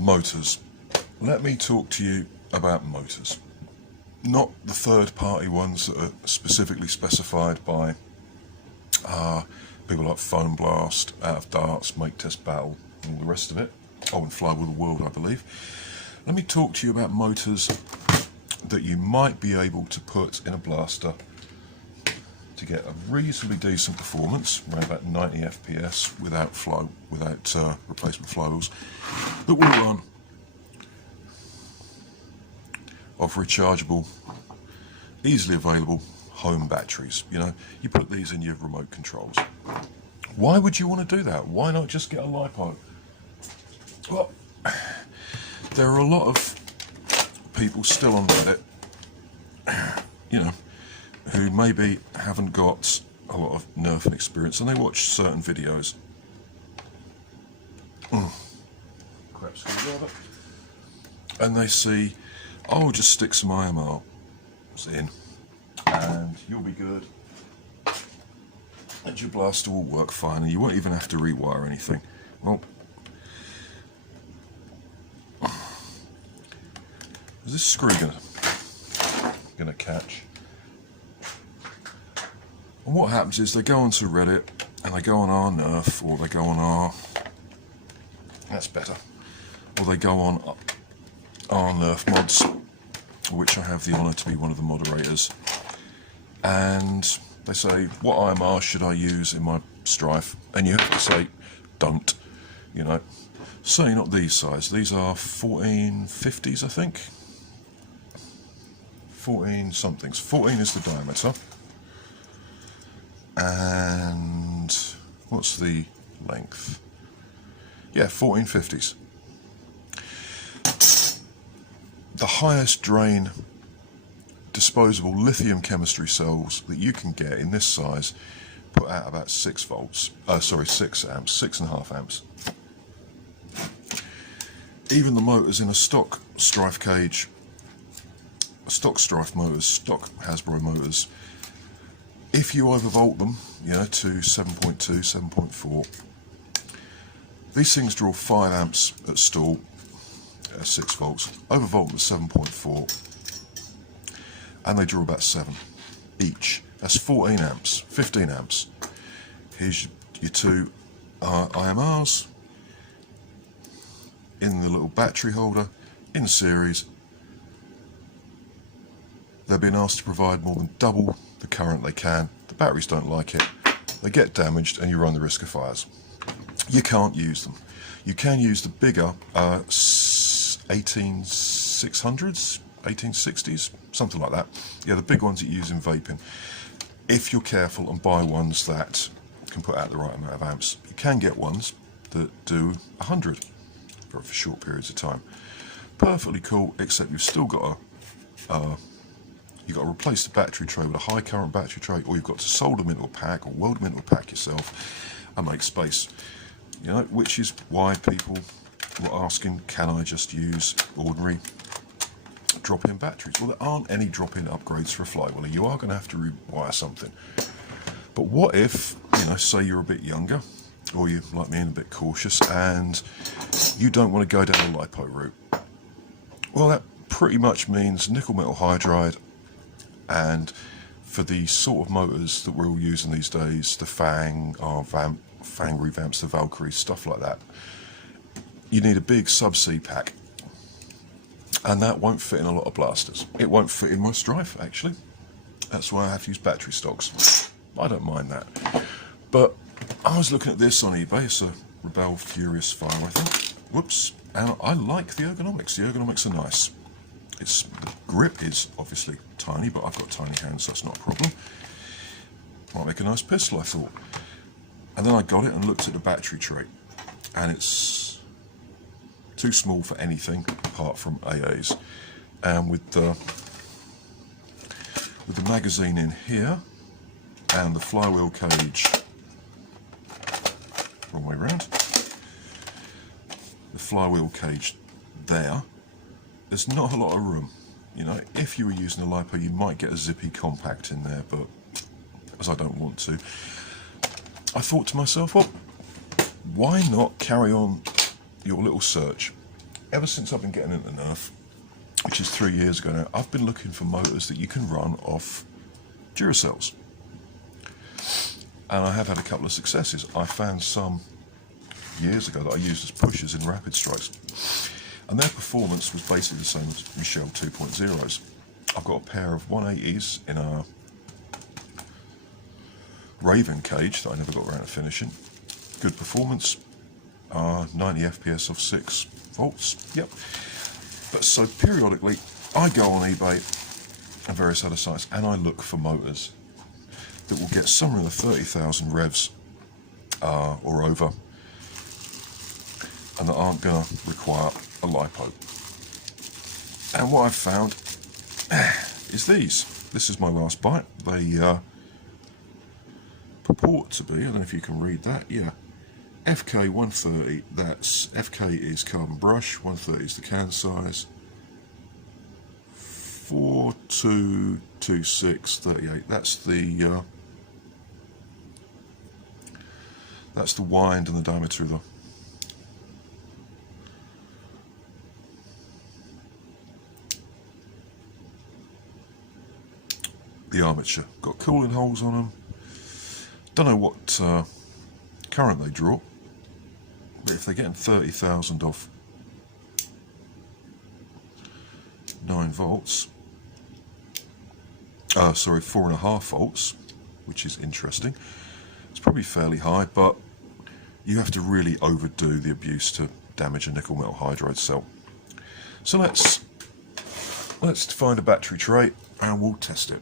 Motors. Let me talk to you about motors. Not the third-party ones that are specifically specified by people like Foam Blast, Out of Darts, Make Test Battle, and all the rest of it. Oh, and Flywheel World, I believe. Let me talk to you about motors that you might be able to put in a blaster to get a reasonably decent performance, around about 90 FPS without replacement flywheels, that will run off rechargeable, easily available home batteries. You know, you put these in your remote controls. Why would you want to do that? Why not just get a lipo? Well, there are a lot of people still on Reddit, you know, who maybe haven't got a lot of nerfing experience, and they watch certain videos. Crap screwdriver. And they see, oh, just stick some IMRs in, and you'll be good, and your blaster will work fine, and you won't even have to rewire anything. Well, is this screw gonna catch? And what happens is they go onto Reddit and they go on our nerf, or they go on our, that's better, or they go on our nerf mods, which I have the honour to be one of the moderators, and they say, what IMR should I use in my Strife? And you have to say, don't, you know. Certainly not these size. These are 1450s, I think. 14 somethings. 14 is the diameter. And what's the length? Yeah, 1450s. The highest drain disposable lithium chemistry cells that you can get in this size put out about 6 volts. 6 amps, 6.5 amps. Even the motors in a stock Strife cage, stock Strife motors, stock Hasbro motors, if you overvolt them, you know, to 7.2, 7.4, these things draw 5 amps at stall at 6 volts, overvolt them at 7.4, and they draw about 7 each. That's 14 amps, 15 amps. Here's your two IMRs in the little battery holder, in series. They're being asked to provide more than double the current they can. The batteries don't like it, they get damaged, and you run the risk of fires. You can't use them. You can use the bigger 18600s, 1860s, something like that. Yeah, the big ones that you use in vaping. If you're careful and buy ones that can put out the right amount of amps. You can get ones that do 100 for short periods of time. Perfectly cool, except you've still got to you've got to replace the battery tray with a high current battery tray, or you've got to solder them into a pack or weld them into a pack yourself and make space. You know, which is why people were asking, can I just use ordinary drop-in batteries? Well, there aren't any drop-in upgrades for a flywheeler. You are going to have to rewire something. But what if, you know, say you're a bit younger, or you, like me, and a bit cautious, and you don't want to go down the lipo route? Well, that pretty much means nickel metal hydride, and for the sort of motors that we're all using these days, the Fang, our Fang revamps, the Valkyrie, stuff like that, you need a big sub-C pack. And that won't fit in a lot of blasters. It won't fit in my Strife, actually. That's why I have to use battery stocks. I don't mind that. But I was looking at this on eBay. It's a Rebel Furious Fire, I think. Whoops. And I like the ergonomics. The ergonomics are nice. The grip is obviously tiny, but I've got tiny hands, so that's not a problem. Might make a nice pistol, I thought. And then I got it and looked at the battery tray. And it's too small for anything apart from AAs. And with the magazine in here and the flywheel cage, wrong way round, the flywheel cage there's not a lot of room. You know, if you were using a lipo, you might get a zippy compact in there, but as I don't want to, I thought to myself, well, why not carry on your little search ever since I've been getting into Nerf, which is 3 years ago now, I've been looking for motors that you can run off Duracells. And I have had a couple of successes. I found some years ago that I used as pushers in rapid strikes. And their performance was basically the same as Michelle 2.0's. I've got a pair of 180s in a Raven cage that I never got around to finishing. Good performance, 90 FPS of 6 volts, yep. But so periodically I go on eBay and various other sites and I look for motors that will get somewhere in the 30,000 revs or over, and that aren't going to require a lipo. And what I've found is these. This is my last bite. They purport to be, I don't know if you can read that, yeah, FK 130, that's, FK is carbon brush, 130 is the can size, 422638, that's the wind and the diameter of the armature. Got cooling holes on them. Don't know what current they draw, but if they're getting 30,000 off 9 volts, sorry, 4.5 volts, which is interesting. It's probably fairly high, but you have to really overdo the abuse to damage a nickel metal hydride cell. So let's find a battery tray and we'll test it.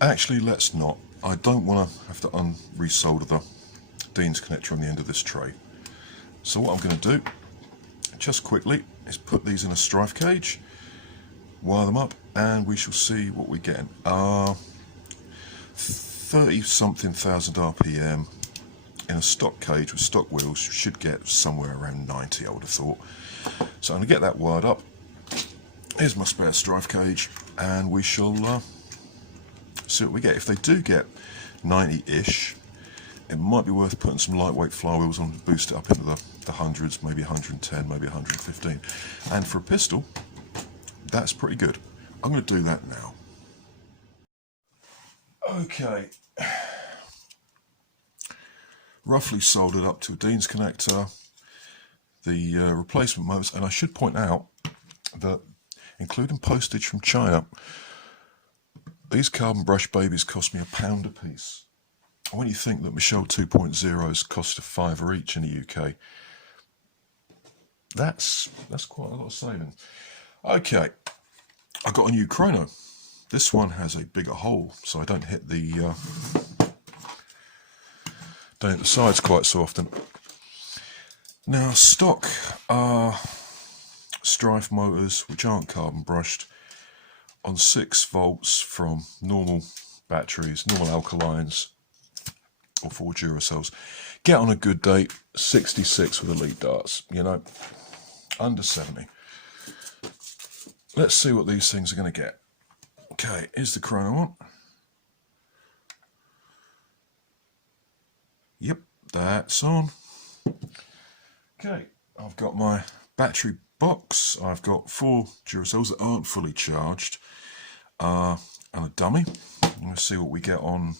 Actually, let's not. I don't want to have to resolder the Dean's connector on the end of this tray. So what I'm going to do, just quickly, is put these in a strife cage, wire them up, and we shall see what we get. 30-something thousand RPM in a stock cage with stock wheels should get somewhere around 90, I would have thought. So I'm going to get that wired up. Here's my spare strife cage, and we shall see what we get. If they do get 90-ish, it might be worth putting some lightweight flywheels on to boost it up into the hundreds, maybe 110, maybe 115. And for a pistol, that's pretty good. I'm going to do that now. Okay. Roughly soldered up to a Dean's connector, the replacement motors, and I should point out that, including postage from China, these carbon brush babies cost me £1 a piece. When you think that Michelle 2.0s cost a £5 each in the UK, that's quite a lot of savings. Okay, I got a new chrono. This one has a bigger hole, so I don't hit the sides quite so often. Now, stock strife motors, which aren't carbon brushed, on 6 volts from normal batteries, normal alkalines, or 4 Duracells, get on a good day 66 with elite darts, you know, under 70. Let's see what these things are going to get. Okay, here's the chrono on. Yep, that's on. Okay, I've got my battery box. I've got 4 Duracells that aren't fully charged, and a dummy. Let's see what we get on.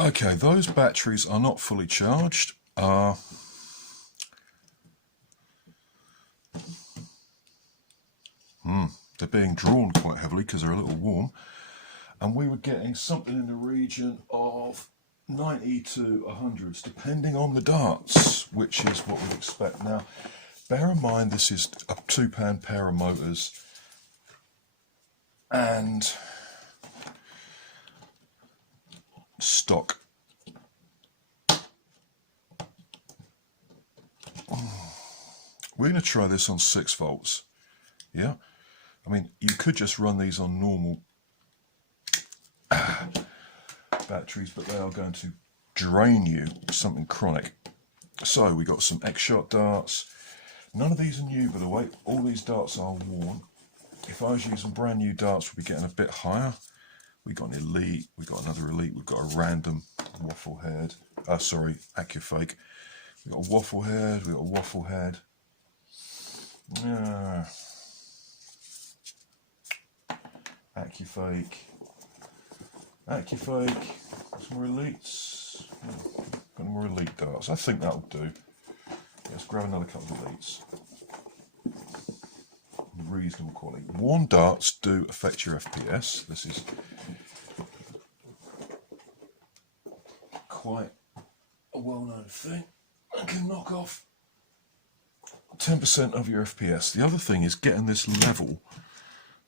Okay, those batteries are not fully charged. They're being drawn quite heavily because they're a little warm. And we were getting something in the region of 90 to 100s, depending on the darts, which is what we'd expect. Now, bear in mind this is a £2 pair of motors, and stock. We're going to try this on 6 volts. Yeah, I mean, you could just run these on normal batteries, but they are going to drain you something chronic. So we got some X-shot darts. None of these are new, by the way. All these darts are worn. If I was using brand new darts, we'd be getting a bit higher. We got an Elite, we got another Elite, we've got a random waffle head. Accufake. We got a waffle head, we got a waffle head. Accufake. Some more Elites. Got more Elite darts. I think that'll do. Let's grab another couple of Elites. Reasonable quality. Worn darts do affect your FPS. This is quite a well-known thing. I can knock off 10% of your FPS. The other thing is getting this level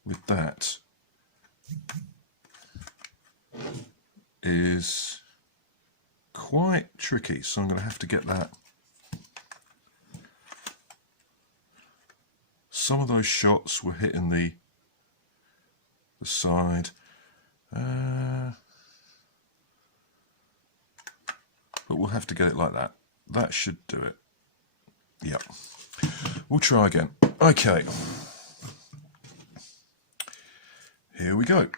with that is quite tricky, so I'm going to have to get that. Some of those shots were hitting the side. But we'll have to get it like that. That should do it. Yep. We'll try again. Okay. Here we go.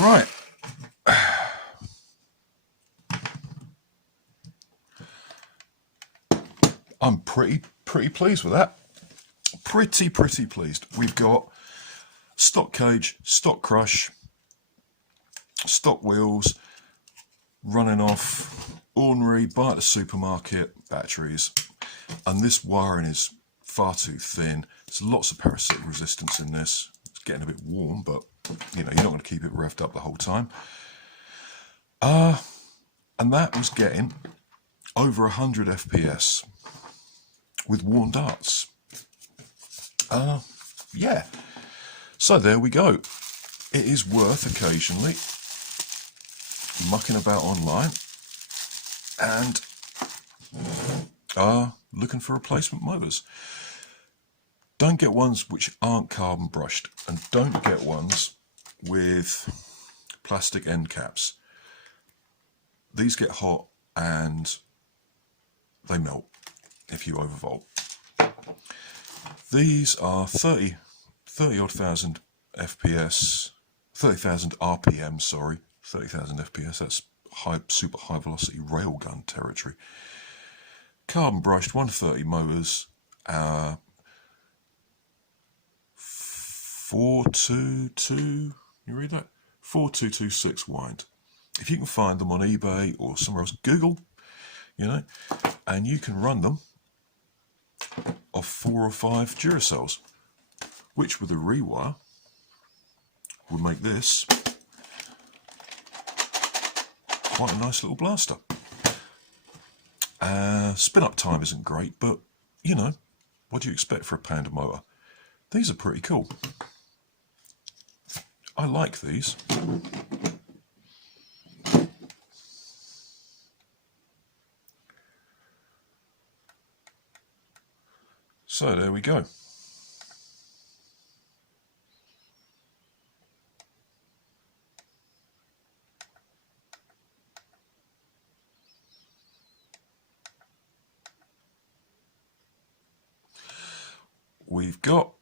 Right. I'm pretty pleased with that. Pretty pleased. We've got stock cage, stock crush, stock wheels, running off ordinary buy at the supermarket batteries, and this wiring is far too thin. There's lots of parasitic resistance in this. It's getting a bit warm, but you know, you're not going to keep it revved up the whole time. And that was getting over 100 FPS with worn darts. Yeah. So there we go. It is worth occasionally mucking about online and looking for replacement motors. Don't get ones which aren't carbon brushed, and don't get ones with plastic end caps. These get hot and they melt if you overvolt. These are 30 odd thousand FPS, 30,000 RPM, sorry, 30,000 FPS, that's super high velocity railgun territory. Carbon brushed 130 motors, 422, you read that? 4226 wind. If you can find them on eBay or somewhere else, Google, and you can run them off 4 or 5 Duracells, which with a rewire would make this quite a nice little blaster. Spin up time isn't great, but what do you expect for a Panda motor? These are pretty cool. I like these. So there we go. We've got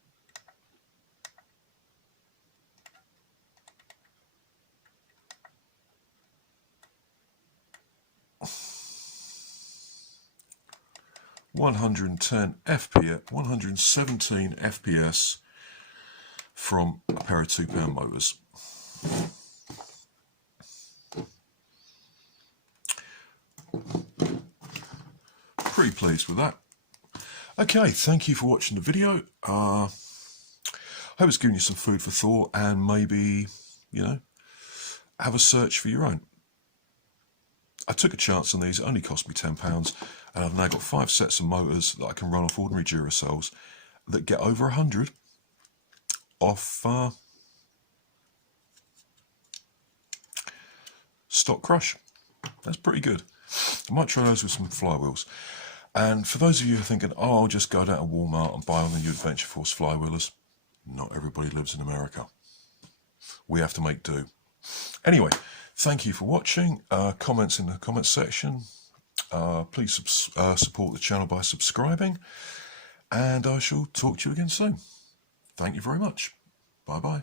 (110 FPS, 117 FPS from a pair of 2-pound motors. Pretty pleased with that. Okay, thank you for watching the video. Hope it's given you some food for thought, and maybe, have a search for your own. I took a chance on these. It only cost me £10, and I've now got 5 sets of motors that I can run off ordinary Duracells that get over 100 off stock crush. That's pretty good. I might try those with some flywheels. And for those of you who are thinking, oh, I'll just go down to Walmart and buy one of the new Adventure Force flywheelers, not everybody lives in America. We have to make do. Anyway, thank you for watching. Comments in the comments section. Please support the channel by subscribing. And I shall talk to you again soon. Thank you very much. Bye-bye.